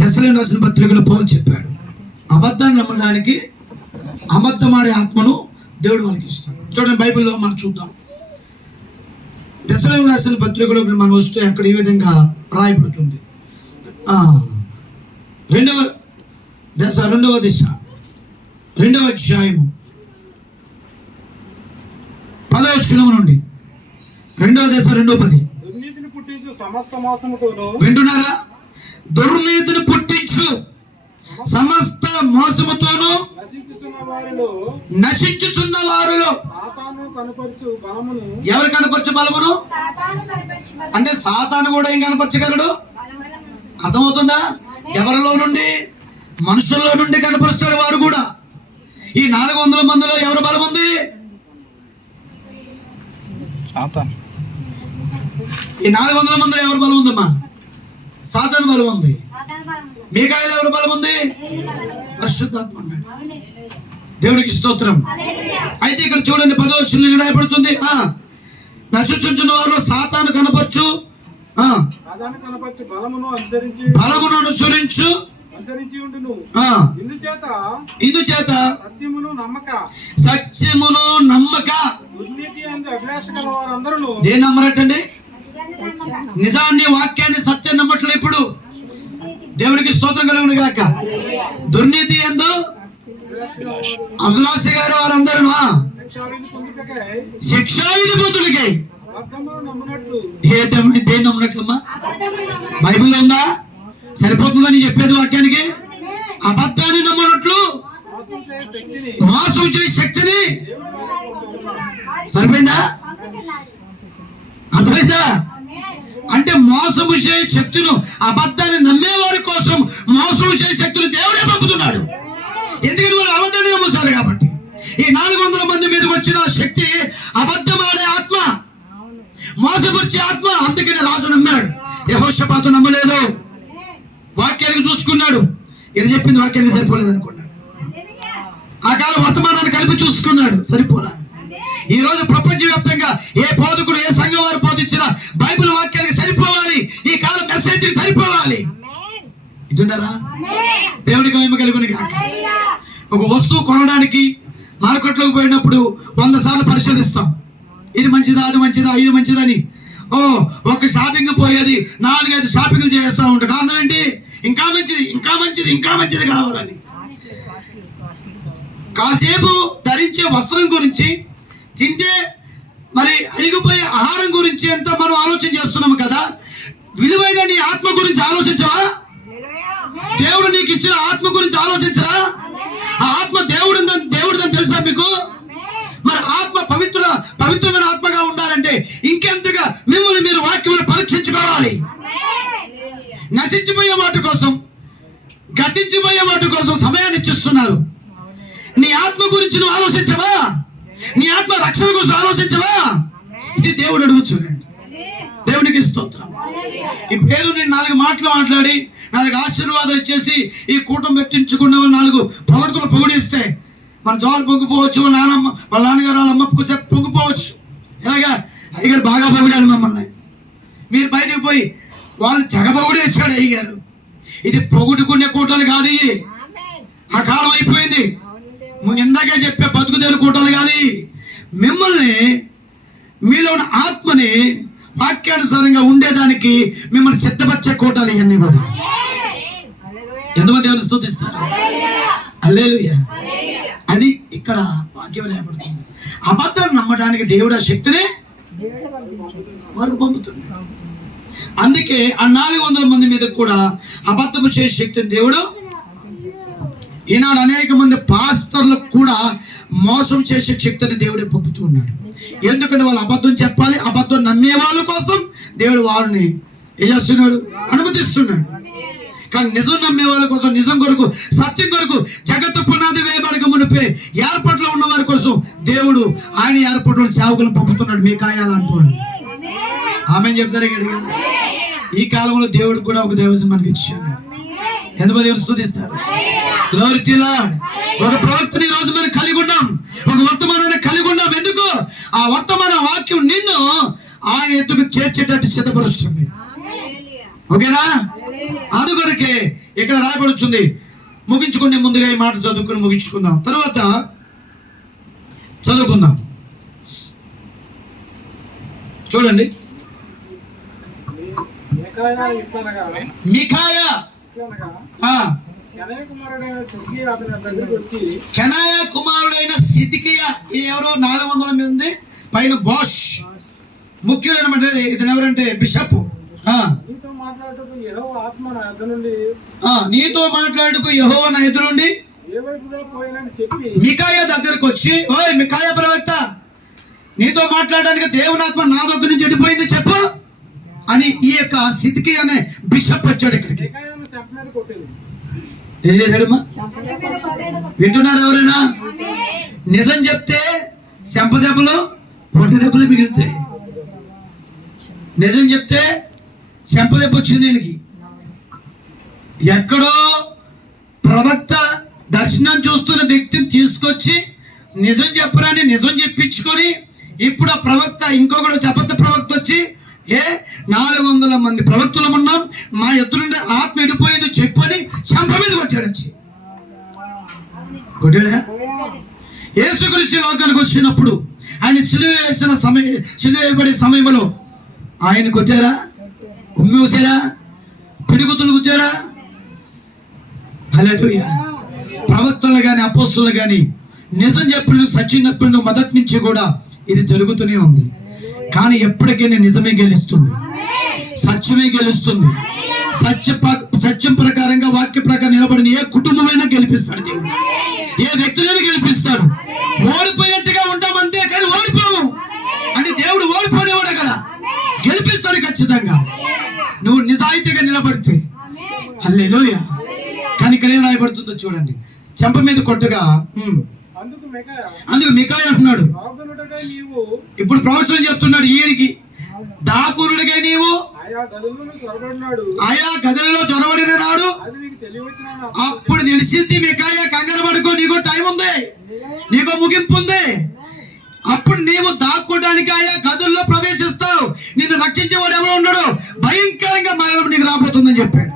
దశలోని రాసిన పత్రికలో పౌలు చెప్పాడు, అబద్ధాన్ని నమ్మడానికి అబద్ధం ఆడే ఆత్మను దేవుడు వాళ్ళకి ఇస్తాడు. చూడండి బైబిల్లో మనం చూద్దాం. దశలోని రాసిన పత్రికలో మనం వస్తే అక్కడ ఈ విధంగా రాయబడుతుంది. రెండవ అధ్యాయము 10వ వచనం నుండి 2వ దశ 2:10. దుర్నీతిని పుట్టించు సమస్త మోసముతోను, వింటున్నారా? దుర్నీతిని పుట్టించు సమస్త మోసముతోను నశించుచున్న వారిలో సాతాను కనపరచు బలమును. ఎవరు కనపరచు బలమును? అంటే సాతాను కూడా ఏం కనపరచగలడు? అర్థమవుతుందా? ఎవరిలో నుండి? మనుషుల్లో నుండి కనపరుస్తాడు వాడు కూడా. ఈ 400 మందిలో ఎవరు బలం ఉంది? ఈ 400 మందిలో ఎవరు బలం ఉందమ్మా? సాతాను బలం ఉంది. మీకాయలో ఎవరు బలం ఉంది? పరిశుద్ధాత్మ ఉన్నాడు. దేవునికి స్తోత్రం. అయితే ఇక్కడ చూడండి 10వ వచనంలో రాయబడుతుంది, నశించుచున్న వారిలో సాతాను కనపరచు బలమును అనుసరించు ఇందుచేత సత్యమును నమ్మక దేని నమ్మరటండి? నిజాన్ని, వాక్యాన్ని, సత్యం నమ్మట్లేదు. ఇప్పుడు దేవునికి స్తోత్రం కలుగును గాక. దుర్నీతి యందు అభిలాష గారు వారందరూ శిక్షావిధి పొందుడికై దేని నమ్మినట్లమ్మా? బైబిల్లో ఉందా? సరిపోతుందని చెప్పేది వాక్యానికి. అబద్ధాన్ని నమ్మనట్లు మోసం చేసే శక్తిని. సరిపోయిందా? అర్థమైందా? అంటే మోసము చేసే శక్తులు, అబద్ధాన్ని నమ్మేవారి కోసం మోసం చేసే శక్తులు దేవుడే పంపుతున్నాడు. ఎందుకంటే వాళ్ళు అబద్ధాన్ని నమ్ముతారు కాబట్టి. ఈ 400 మంది మీదకి వచ్చిన శక్తి అబద్ధం ఆడే ఆత్మ, మోసపరిచే ఆత్మ. అందుకని రాజు నమ్మాడు, యెహోషాపాతు నమ్మలేదు. వాక్యానికి చూసుకున్నాడు, ఇది చెప్పింది వాక్యానికి సరిపోలేదు అనుకున్నాడు. ఆ కాలం వర్తమానాన్ని కలిపి చూసుకున్నాడు, సరిపోలా. ఈ రోజు ప్రపంచవ్యాప్తంగా ఏ బోధకుడు, ఏ సంఘం వారు బోధించినా బైబిల్ వాక్యానికి సరిపోవాలి, ఈ కాలం మెసేజ్ సరిపోవాలి. వింటున్నారా? దేవునికి మహిమ కలుగును గాక. ఒక వస్తువు కొనడానికి మార్కెట్లోకి పోయినప్పుడు 100 సార్లు పరిశోధిస్తాం. ఇది మంచిదా, అది మంచిదా, ఇది మంచిదా అని. ఒక షాపింగ్ పోయేది 4-5 షాపింగ్లు చేస్తూ ఉంటాం. కారణం ఏంటి? ఇంకా మంచిది, ఇంకా మంచిది, ఇంకా మంచిది కావాలని. కాసేపు ధరించే వస్త్రం గురించి, తింటే మరి అరిగిపోయే ఆహారం గురించి ఎంత మనం ఆలోచన చేస్తున్నాము కదా. విలువైన నీ ఆత్మ గురించి ఆలోచించవా? దేవుడు నీకు ఇచ్చిన ఆత్మ గురించి ఆలోచించరా? ఆ ఆత్మ దేవుడిదని తెలుసా మీకు? మరి ఆత్మ పవిత్రమైన ఆత్మగా ఉండాలంటే ఇంకెంతగా మిమ్మల్ని మీరు వాక్యంలో పరీక్షించుకోవాలి. నశించిపోయే వాటి కోసం, గతించిపోయే వాటి కోసం సమయాన్ని ఇచ్చిస్తున్నారు. నీ ఆత్మ గురించి నువ్వు ఆలోచించవా? నీ ఆత్మ రక్షణ కోసం ఆలోచించవా? ఇది దేవుడు అడుగుతున్నాడు. దేవునికి స్తోత్రం. ఇప్పుడు నేను 4 మాటలు మాట్లాడి 4 ఆశీర్వాదాలు ఇచ్చేసి ఈ కూటం పెట్టించుకున్న 4 పొగడుతులు పొగిడిస్తే మన జోలు పొంగిపోవచ్చు, వాళ్ళ నాన్నగారు వాళ్ళ అమ్మ పొంగిపోవచ్చు. ఇలాగా అయ్యగారు బాగా పొగిడాడు మమ్మల్ని. మీరు బయటకు పోయి వాళ్ళు జగబొగుడేశాడు అయ్యగారు. ఇది పొగుడుకునే కూటలు కాదు, ఆ కాలం అయిపోయింది. ఇందాకే చెప్పే బతుకుదేరు కూటలు కాదు. మిమ్మల్ని, మీలో ఉన్న ఆత్మని వాక్యానుసారంగా ఉండేదానికి మిమ్మల్ని సిద్ధపరిచే కూటాలు ఇవన్నీ కూడా. ఎంతమంది దేవుని స్తుతిస్తారు? హల్లెలూయా. అది ఇక్కడ వాక్యం రాయబడుతుంది. అబద్ధాన్ని నమ్మడానికి దేవుడు ఆ శక్తిని వారికి పంపుతున్నాడు. అందుకే ఆ 400 మంది మీద కూడా అబద్ధము చేసే శక్తిని దేవుడు. ఈనాడు అనేక మంది పాస్టర్లకు కూడా మోసం చేసే శక్తిని దేవుడే పంపుతూ ఉన్నాడు. ఎందుకంటే వాళ్ళు అబద్ధం చెప్పాలి, అబద్ధం నమ్మే వాళ్ళ కోసం దేవుడు వారిని ఏం చేస్తున్నాడు? అనుమతిస్తున్నాడు. కానీ నిజం నమ్మే వాళ్ళ కోసం, నిజం కొరకు, సత్యం కొరకు జగత్తు పునాది వేయబడక మునిపే ఏర్పాట్లో ఉన్న వారి కోసం దేవుడు ఆయన ఏర్పాట్లో సేవకులను పంపుతున్నాడు. మీకాయ అంటున్నాడు. ఆమె చెప్తారే గడిగా ఈ కాలంలో దేవుడు కూడా ఒక దేవజనం మనకి ఇచ్చాడు. ఎంతమంది దేవుడు స్తుతిస్తారు? Glory to lord. ఒక ప్రవక్తని ఈ రోజు మనం కలిగి ఉన్నాం, ఒక వర్తమానాన్ని కలిగి ఉన్నాం. ఎందుకు? ఆ వర్తమాన వాక్యం నిన్ను ఆయన ఎత్తుకు చేర్చేటట్టు సిద్ధపరుస్తుంది. ఓకేనా? అందుకొరకే ఇక్కడ రాయబడుతుంది. ముగించుకునే ముందుగా ఈ మాట చదువుకుని ముగించుకుందాం, తర్వాత చదువుకుందాం. చూడండి, మికాయా కెనాయా కుమారుడైన సిద్కియా, ఎవరో 400 మంది పైన బాష్ ముఖ్యుడైన ఇతను ఎవరంటే బిషప్. నీతో మాట్లాడుటకు యెహోవా నా ఎదురు నుండి మికాయా దగ్గరకు వచ్చి, ఓయ్ మికాయా ప్రవక్త, నీతో మాట్లాడడానికి దేవుని ఆత్మ నా దగ్గర నుంచి ఎడిపోయింది చెప్పు అని ఈ యొక్క సిద్కియా అనే బిషప్ వచ్చాడు ఇక్కడికి. ఏం చేశాడమ్మా? వింటున్నారు ఎవరైనా? నిజం చెప్తే చెంప దెబ్బలు, పొంటి దెబ్బలు మిగులుతాయి. నిజం చెప్తే చెంప దెబ్బ వచ్చింది దీనికి. ఎక్కడో ప్రవక్త దర్శనం చూస్తున్న వ్యక్తిని తీసుకొచ్చి నిజం చెప్పరాని నిజం చెప్పించుకొని, ఇప్పుడు ఆ ప్రవక్త ఇంకొకడు అబద్ధ ప్రవక్త వచ్చి, 400 మంది ప్రవక్తలు ఉన్నాం, మా ఎదురుండే ఆత్మ ఎడిపోయింది చెప్పని చెంప మీద కొట్టాడు. వచ్చి కొట్టాడా? యేసుక్రీస్తు లోకానికి వచ్చినప్పుడు ఆయన సిలువ వేయబడే సమయంలో ఆయన కొట్టారా? ఉమ్మి వచ్చారా? పిడుగుతులు గుచ్చారా? హల్లెలూయా. ప్రవక్తలు కానీ అపోస్తలు కానీ నిజం చెప్పిన, సత్యం చెప్పిన మొదటి నుంచి కూడా ఇది జరుగుతూనే ఉంది. కానీ ఎప్పటికైనా నిజమే గెలుస్తుంది, సత్యమే గెలుస్తుంది. సత్యం ప్రకారంగా, వాక్య ప్రకారం నిలబడిన ఏ కుటుంబమైనా గెలిపిస్తాడు దేవుడు, ఏ వ్యక్తులైనా గెలిపిస్తాడు. ఓడిపోయినట్టుగా ఉంటాం అంతే, కానీ ఓడిపోము అంటే దేవుడు ఓడిపోనేవాడు, అక్కడ గెలిపిస్తాడు ఖచ్చితంగా, నువ్వు నిజాయితీగా నిలబడితే. హల్లెలూయా. కానీ ఇక్కడ ఏం రాయబడుతుందో చూడండి, చెంప మీద కొట్టుగా. అందుకు మికాయా అంటున్నాడు, ఇప్పుడు ప్రవచనం చెప్తున్నాడు ఈయనకి, దాకునుడిగా నీవు ఆయా గదులలో చొరబడిన నాడు అప్పుడు తెలిసింది. మికాయా కంగారు పడుకో, నీకో టైం ఉంది, నీకో ముగింపు ఉంది. అప్పుడు నీవు దాక్కోవడానికి ఆయా గదుల్లో ప్రవేశిస్తావు. నిన్ను రక్షించేవాడు ఎవరో ఉన్నాడు, భయంకరంగా మరణం నీకు రాబోతుందని చెప్పాడు.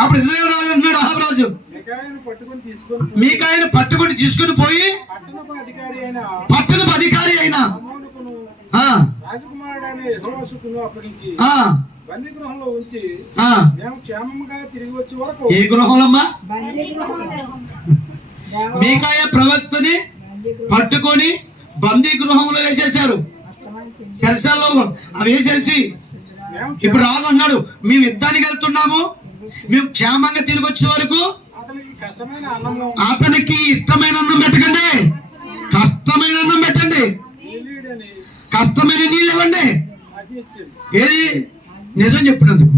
అప్పుడు ఇశ్రాయేలు రాజు అంటున్నాడు, అహాబు రాజు, మీకాయను పట్టుకొని తీసుకుని పోయి పట్టణపు అధికారి అయిన ఏ గృహంలోమ్మా? మీకాయ ప్రవక్తని పట్టుకొని బందీ గృహంలో వేసేశారు, శర్షాల్లో అవి వేసేసి. ఇప్పుడు రాజు అన్నాడు, మేము యుద్ధానికి వెళ్తున్నాము, మేము క్షేమంగా తిరిగి వచ్చే వరకు అతనికి ఇష్టమైన అన్నం పెట్టకండి, కష్టమైన అన్నం పెట్టండి, కష్టమైన నీళ్ళు ఇవ్వండి. ఏది? నిజం చెప్పినందుకు,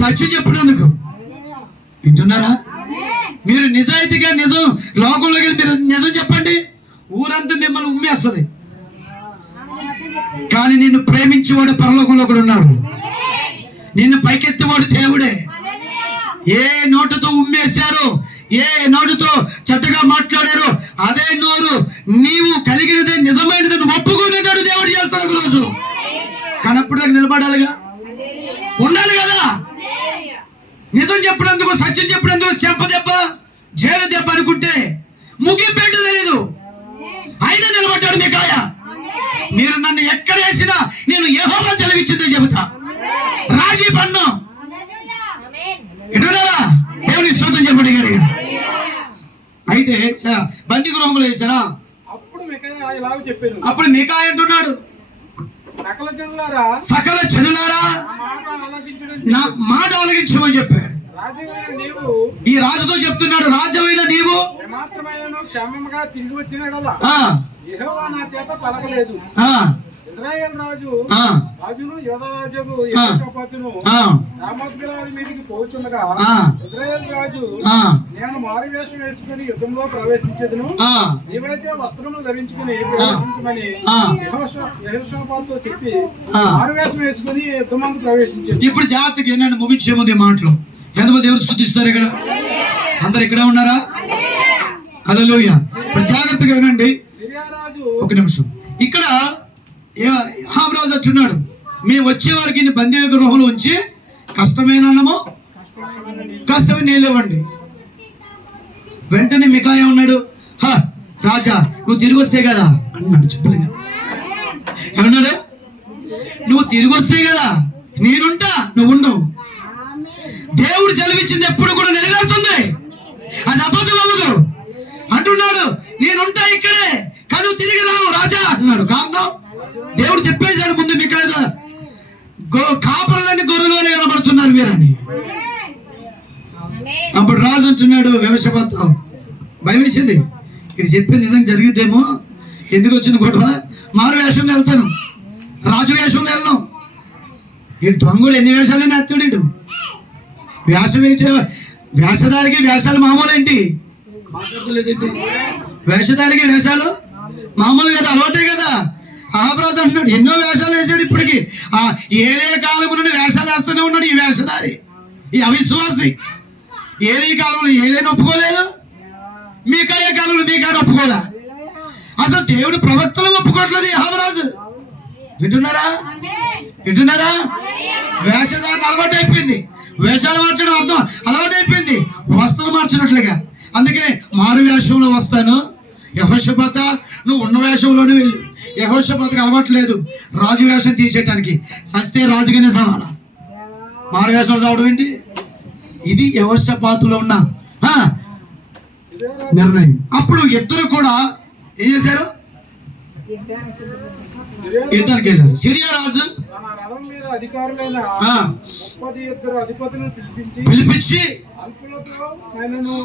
సత్యం చెప్పినందుకు. వింటున్నారా? మీరు నిజాయితీగా నిజం లోకంలోకి వెళ్ళి మీరు నిజం చెప్పండి, ఊరంతా మిమ్మల్ని ఉమ్మేస్తుంది. కానీ నిన్ను ప్రేమించేవాడు పరలోకంలో కూడా ఉన్నాడు, నిన్ను పైకెత్తేవాడు దేవుడే. ఏ నోటుతో ఉమ్మేశారు, ఏ నోటుతో చెడ్డగా మాట్లాడారు, అదే నోరు నీవు కలిగినదే నిజమైనది ఒప్పుకునేటాడు దేవుడు చేస్తాడు రోజు. కానీ అప్పుడు దాకా నిలబడాలిగా, ఉండాలి కదా. నిజం చెప్పినందుకు, సత్యం చెప్పినందుకు చెంప దెబ్బ, జైలు దెబ్బ అనుకుంటే ముగింపేంటో తెలీదు. అయినా నిలబడ్డాడు మికాయా. మీరు నన్ను ఎక్కడ వేసినా నేను యెహోవా సెలవిచ్చిందే చెబుతా, రాజీ పన్ను. ఎటున్నారా? దేవుని స్తోత్రం చెప్పండి గట్టిగా. అయితే బందీ గృహంలో వేసారా? అప్పుడు మికాయా అంటున్నాడు, సకల జనులారా నా మాట ఆలకించమని చెప్పాడు. ఈ రాజుతో చెప్తున్నాడు, రాజువైన నీవు తిరిగి వచ్చిన యెహోవా నా చేత పలకలేదు, ఇశ్రాయేల్ రాజు ఆ, రాజును యోధారాజును ఆ. యెహోషాపాతును ఆ, రామోత్ గిలాదు మీదికి పోచుండగా ఆ, ఇశ్రాయేల్ రాజు ఆ, నేను మారువేషం వేసుకుని యుద్ధంలో ప్రవేశించదును ఆ, నీవైతే వస్త్రములు ధరించుకుని ప్రవేశించమని ఆ. యెహోషాపాతుతో చెప్పి ఆ. మారువేషం వేసుకుని యుద్ధమందు ప్రవేశించాడు. ఇప్పుడు జాగ్రత్తగా ఏంటంటే ముగించే ముందు ఈ మాటలు ఎంతమంది దేవుడు స్తుతిస్తారు ఇక్కడ? అందరు ఇక్కడే ఉన్నారా? హల్లెలూయా. ఇప్పుడు జాగ్రత్తగా వినండి. సిరియా రాజు ఒక నిమిషం. ఇక్కడ అహాబరాజు అంటున్నాడు, మేము వచ్చే వారికి బందీ గృహంలో ఉంచి కష్టమైన అన్నము కష్టమైన నీళ్ళు ఇవ్వండి. వెంటనే మికాయా ఉన్నాడు, హా రాజా నువ్వు తిరిగి వస్తే కదా అన్నాడు. చెప్పలేదు ఏమన్నాడు? నువ్వు తిరిగి వస్తే కదా నేనుంటా, నువ్వు ఉండవు. దేవుడు చదివించింది ఎప్పుడు కూడా నెరవేరుతుంది, అది అబద్ధం అవ్వదు అంటున్నాడు. నేనుంటా ఇక్కడే కానీ నువ్వు తిరిగి రావు రాజా అన్నాడు. కారణం దేవుడు చెప్పేశాడు ముందు, మీకు కాపరులన్నీ గొర్రెల వలె కనబడుతున్నారు మీరని. అప్పుడు రాజు అంటున్నాడు వ్యవసాయతో, భయం వేసింది, ఇది చెప్పింది నిజంగా జరిగిద్దేమో, ఎందుకు వచ్చిన గొడవ, మారు వేషంలో వెళ్తాను, రాజు వేషంలో వెళ్ళను. ఈ దొంగడు ఎన్ని వేషాలైనా ఎత్తుడు. వేషం వేసే వేషధారికి వేషాలు మామూలు ఏంటి? మాట్లాడలేదేంటి? వేషధారికి వేషాలు మామూలు కదా, అలవాటే కదా. అహాబరాజు అంటున్నాడు ఎన్నో వేషాలు వేసాడు ఇప్పటికి. ఆ ఏలే కాలం నుండి వేషాలు వేస్తూనే ఉన్నాడు ఈ వేషధారి, ఈ అవిశ్వాసి. ఏలే కాలంలో ఏలేని ఒప్పుకోలేదు, మీకాయ కాలంలో మీకాయని ఒప్పుకోలే. అసలు దేవుడు ప్రవక్తలు ఒప్పుకోవట్లేదు అహాబరాజు. వింటున్నారా? వింటున్నారా? వేషధారణ అలవాటు అయిపోయింది, వేషాలు మార్చడం అర్థం అలవాటు అయిపోయింది, వస్త్రం మార్చినట్లుగా. అందుకనే మారు వేషంలో వస్తాను, యెహోషాపాతా నువ్వు ఉన్న వేషంలోనే వెళ్ళు. యెహోషాపాతుకి అలవాటు లేదు రాజు వేషం తీసేయటానికి, సస్తే రాజుగానే సవాలా, మారు వేషంలో చావడం ఏంటి? ఇది యెహోషాపాతులో ఉన్న నిర్ణయం. అప్పుడు ఇద్దరు కూడా ఏం చేశారు? యుద్ధానికి వెళ్ళారు. సిరియా రాజు తన రథం మీద అధికారులైన 32 అధిపతులను పిలిపించి అల్పులతో ఆయనను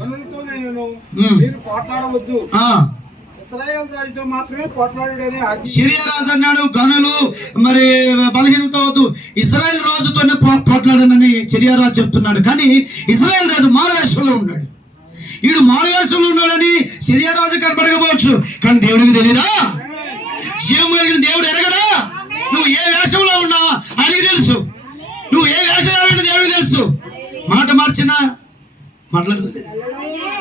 గనులతో ఆయనను మీరు పోట్లాడవద్దు, ఇశ్రాయేల్ రాజుతో మాత్రమే పోట్లాడుడని ఆజ్ఞ. సిరియా రాజు అన్నాడు గనులు మరి బలహీనతో వద్దు, ఇశ్రాయేల్ రాజుతోనే పోట్లాడనని సిరియా రాజు చెప్తున్నాడు. కానీ ఇశ్రాయేల్ రాజు మారువేషంలో ఉన్నాడు. వీడు మారువేషంలో ఉన్నాడని సిరియా రాజు కనబడకపోవచ్చు, కానీ దేవుడికి తెలీదా? జీవం కలిగిన దేవుడు ఎరగడా? నువ్వు ఏ వేషంలో ఉన్నా ఆయనకి తెలుసు, నువ్వు ఏ వేషంలో దేవుడికి తెలుసు. మాట మార్చినా మాట్లాడుతుంది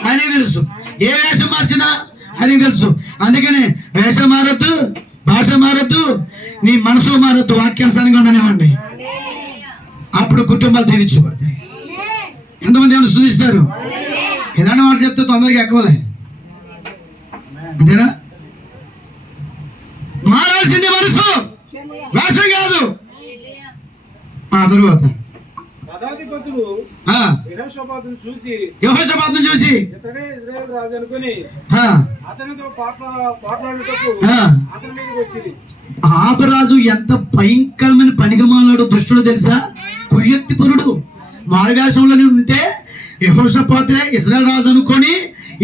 ఆయనకి తెలుసు, ఏ వేషం మార్చినా ఆయనకి తెలుసు. అందుకనే వేషం మారద్దు, భాష మారద్దు, నీ మనసు మారద్దు, వాక్యానుసారంగా ఉండనివ్వండి. అప్పుడు కుటుంబాలు దీవించబడతాయి. ఎంతమంది ఏమైనా స్తుతిస్తారు? ఎలాంటి మాట చెప్తే తొందరగా ఎక్కువలే, అంతేనా? మారాల్సింది మనసు, వేషం కాదు. ఆ తరువాత రథాధిపతులు యెహోషాపాతును చూసి ఇతడే ఇశ్రాయేలు రాజు అనుకుని అతనితో పోట్లాడుటకు అతని మీదకి వచ్చింది. ఆహాబరాజు ఎంత భయంకరమైన పనికిమాలాడు, దుష్టుడు తెలుసా? కుయ్యెత్తిపరుడు. మారువేషంలోనే ఉంటే యెహోషాపాతే ఇశ్రాయేలు రాజు అనుకొని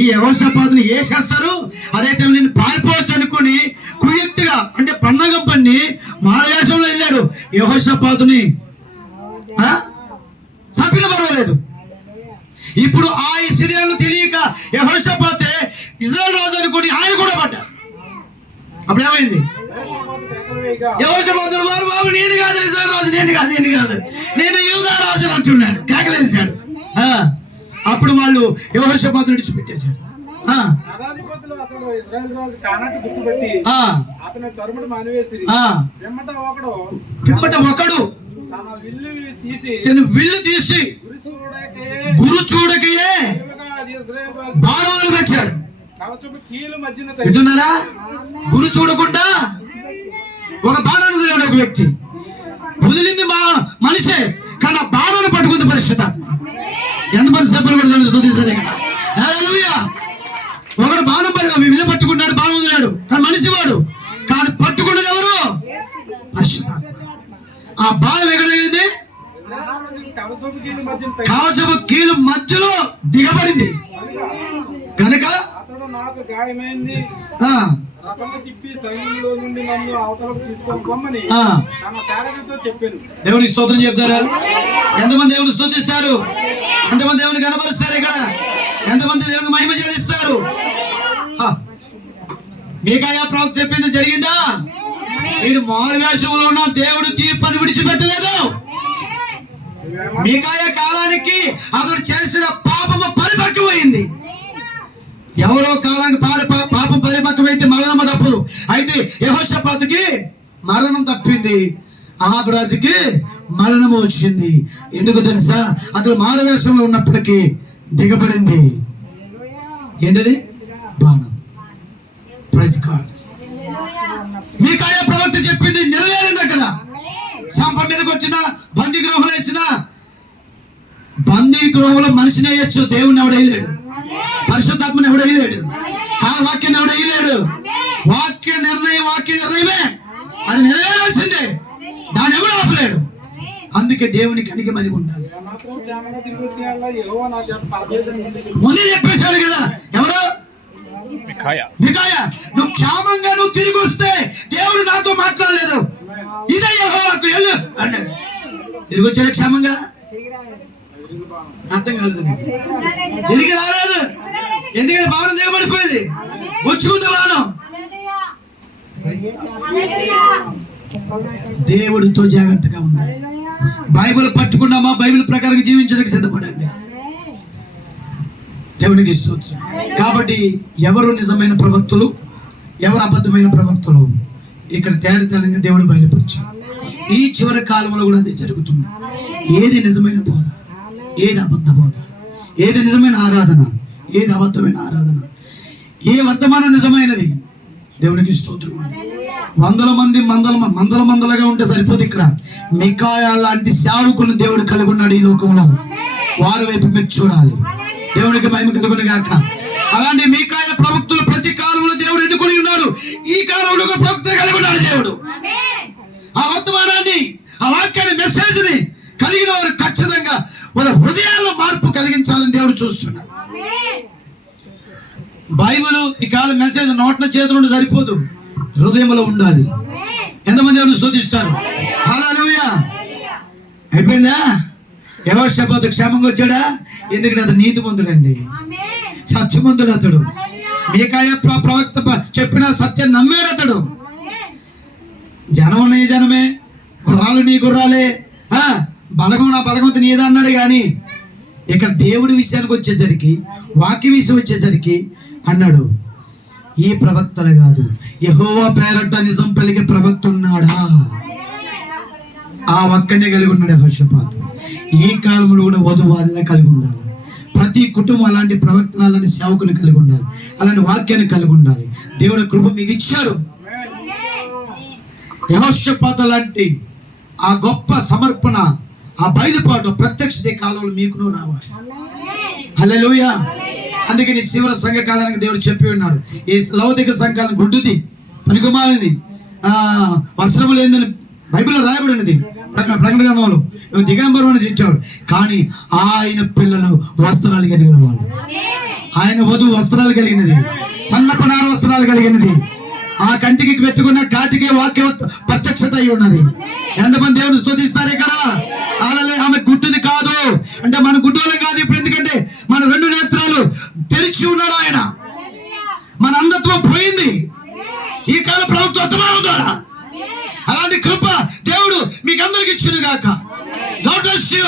ఈ యెహోషాపాతుని వేసేస్తారు, అదే టైం నేను పారిపోవచ్చు అనుకుని కుయ్యెత్తిగా అంటే పన్నగం పన్ని మారువేషంలో వెళ్ళాడు. యెహోషాపాతుని చంపిన పర్వాలేదు. ఇప్పుడు ఆ సిరియాను తెలియక యెహోషాపాతే ఇశ్రాయేలు రాజు అనుకుని ఆయన కూడా పడ్డారు. అప్పుడు ఏమైంది? యెహోషాపాతుడు వారు బాబు నేను కాదు ఇశ్రాయేలు రాజు, నేను యూదా రాజు అంటున్నాడు, కేకలేసాడు. అప్పుడు వాళ్ళు యెహోషాపాతుని విడిచిపెట్టేశారు. రథాధిపతులు అతడు ఇశ్రాయేలు రాజు కానట్టు గుర్తుపెట్టి అతని తరుముడు మానివేసిరి. పిమ్మట ఒకడు తన విల్లు తీసి గురు చూడకయే బాణాలు పెట్టాడు. వింటున్నారా? గురు చూడకుండా ఒక బాణాన్ని వదిలాడు ఒక వ్యక్తి. వదిలింది మనిషే, కానీ ఆ బాణాన్ని పట్టుకుంది పరిశుద్ధాత్మ. ఎంతమంది సభ్యులు కూడా చూసారు ఇక్కడ? హల్లెలూయా. ఒకడు బాణం విధ పట్టుకున్నాడు, బాణం వదిలాడు, కానీ మనిషి వాడు, కానీ పట్టుకున్నది ఎవరు? పరిశుద్ధాత్మ. ఆ బాణం ఎక్కడ తగిలింది? కవచపు కీలు మధ్యలో దిగబడింది కనుక అతడు నాకు నాకు గాయమైంది, ఆ, రథము తిప్పి సైన్యంలో నుండి నన్ను అవతలకు తీసుకొని పొమ్మని ఆ. తన సేవకుడితో చెప్పాను. దేవునికి స్తోత్రం చెప్తారా? ఎంతమంది దేవుని స్తుతిస్తారు? ఎంతమంది దేవుని కనబరుస్తారు? ఇక్కడ ఎంతమంది దేవునికి మహిమ చెల్లిస్తారు? ఆ, మీకాయా ప్రవక్త చెప్పింది జరిగిందా? వీడు మారు వేషంలో ఉన్న దేవుడు తీర్పుని విడిచిపెట్టలేదు. మీకాయా కాలానికి అతడు చేసిన పాపము పరిపక్వమైంది. ఎవరో కాలానికి పాపం పరిపక్వమైతే మరణం తప్పదు. అయితే యెహోషాపాతుకి మరణం తప్పింది, అహాబు రాజుకి మరణము వచ్చింది. ఎందుకు తెలుసా? అతడు మారువేషంలో ఉన్నప్పటికీ దిగబడింది. ఏంటది? బాణం. Praise God. మీకాయా ప్రవక్త చెప్పింది నెరవేరింది. అక్కడ సంప మీదకి వచ్చిన బందీ గృహంలో వేసిన బందీ గృహంలో మనిషిని వేయచ్చు, దేవుణ్ణి ఎవడు వేయలేడు, పరిశుద్ధాత్మని ఎవడు వేయలేడు, వాక్యాన్ని ఎవడు వేయలేడు. వాక్య నిర్ణయమే అది నెరవేరాల్సిందే, దాన్ని ఎవడు ఆపలేడు. అందుకే దేవునికి కనికమని ఉండాలి. మాత్రం క్షేమంగా తిరిగి వచ్చేయాలా, యెహోవా నా చేత పరదేశం ముందే చెప్పేశాడు కదా. ఎవరు? మికాయా. నువ్వు క్షేమంగా నువ్వు తిరిగి వస్తే దేవుడు నాతో మాట్లాడలేదు, ఇదే యెహోవాకు వెళ్ళు అన్నాడు. తిరిగి వచ్చాడు క్షేమంగా? అర్థం కాలేదు. తిరిగి రాలేదు. ఎందుకంటే బాణం దిగబడిపోయింది, వచ్చుకుంది బాణం. దేవుడితో జాగ్రత్తగా ఉండాలి. బైబిల్ పట్టుకున్నామా, బైబిల్ ప్రకారం జీవించడానికి సిద్ధపడండి. దేవునికి స్తోత్రం. కాబట్టి ఎవరు నిజమైన ప్రవక్తలు, ఎవరు అబద్ధమైన ప్రవక్తలు, ఇక్కడ తేడతెల్లంగా దేవుడు బయలుపరిచాడు. ఈ చివరి కాలంలో కూడా అదే జరుగుతుంది. ఏది నిజమైన బోధ, ఏది అబద్ధ బోధ, ఏది నిజమైన ఆరాధన, ఏది అబద్ధమైన ఆరాధన, ఏ వర్తమానం నిజమైనది. దేవునికి స్తోత్రం. వందల మందలుగా ఉంటే సరిపోదు. ఇక్కడ మికాయా లాంటి సేవకులను దేవుడు కలిగి ఉన్నాడు ఈ లోకంలో. వారి వైపు మీరు చూడాలి. దేవునికి మహిమ కలుగును గాక. అలాంటి మీకాయా ప్రవక్తలు ప్రతి కాలంలో దేవుడు ఎన్నుకొని ఉన్నాడు. ఈ కాలంలో ఒక ప్రవక్త కలిగి ఉన్నాడు దేవుడు. ఆ వర్తమానాన్ని, ఆ వాక్యాన్ని, మెసేజ్ ని కలిగిన వారు ఖచ్చితంగా వాళ్ళ హృదయాల్లో మార్పు కలిగించాలని దేవుడు చూస్తున్నాడు. బైబిల్ ఈ కాలం మెసేజ్ నోట్ల చేతులు సరిపోదు, హృదయంలో ఉండాలి. ఎంతమంది దేవుని స్తుతిస్తారు? హల్లెలూయా. అయిపోయిందా? యెహోషాపాతు క్షేమంగా వచ్చాడా? ఎందుకంటే అతడు నీతిమంతుడండి, సత్యమంతుడు. అతడు మీకాయా ప్రవక్త చెప్పిన సత్యాన్ని నమ్మాడు. అతడు జనం నీ జనమే, గుర్రాలు నీ గుర్రాలే, బలగం నా బలగంతో నీదా అన్నాడు. కానీ ఇక్కడ దేవుడి విషయానికి వచ్చేసరికి, వాక్య విషయం వచ్చేసరికి అన్నాడు, ఈ ప్రవక్తలు కాదు, యెహోవా పేరట నిజం పలికే ప్రవక్త ఉన్నాడా? ఆ ఒక్కనే కలిగి ఉన్నాడు యెహోషాపాతు. ఈ కాలంలో కూడా వధువాదిని కలిగి ఉండాలి. ప్రతి కుటుంబం అలాంటి ప్రవక్తలు, అలాంటి సేవకుని కలిగి ఉండాలి, అలాంటి వాక్యాన్ని కలిగి ఉండాలి. దేవుడు కృప మీకు ఇచ్చాడు. యెహోషాపాతు లాంటి ఆ గొప్ప సమర్పణ, ఆ బయలుపాటు, ప్రత్యక్షత కాలంలో మీకును రావాలి. హల్లెలూయా. అందుకని శివర సంఘ కాలానికి దేవుడు చెప్పి ఉన్నాడు, ఈ లౌకిక సంఘాలను గుడ్డుది, పనికిమాలింది, వస్త్రము లేదని బైబిల్లో రాయబడినది. ప్రకటన గ్రంథంలో దిగంబరం అని ఇచ్చాడు. కానీ ఆయన పిల్లలు వస్త్రాలు కలిగిన వాళ్ళు, ఆయన వధువు వస్త్రాలు కలిగినది, సన్నపనార వస్త్రాలు కలిగినది. ఆ కంటికి పెట్టుకున్న కాటికే వాక్య ప్రత్యక్షత అయి ఉన్నది. ఎంతమంది దేవుని స్తుతిస్తారు ఇక్కడ? అలాగే ఆమె గుడ్డుది కాదు అంటే మన గుడ్డోళం కాదు ఇప్పుడు. ఎందుకంటే మన రెండు నేత్రాలు తెరిచి ఉన్నాడు ఆయన. మన అంధత్వం పోయింది ఈ కాల ప్రభుత్వ వర్తమానం ద్వారా. అలాంటి కృప దేవుడు మీకు అందరికి ఇచ్చును గాక. God bless you.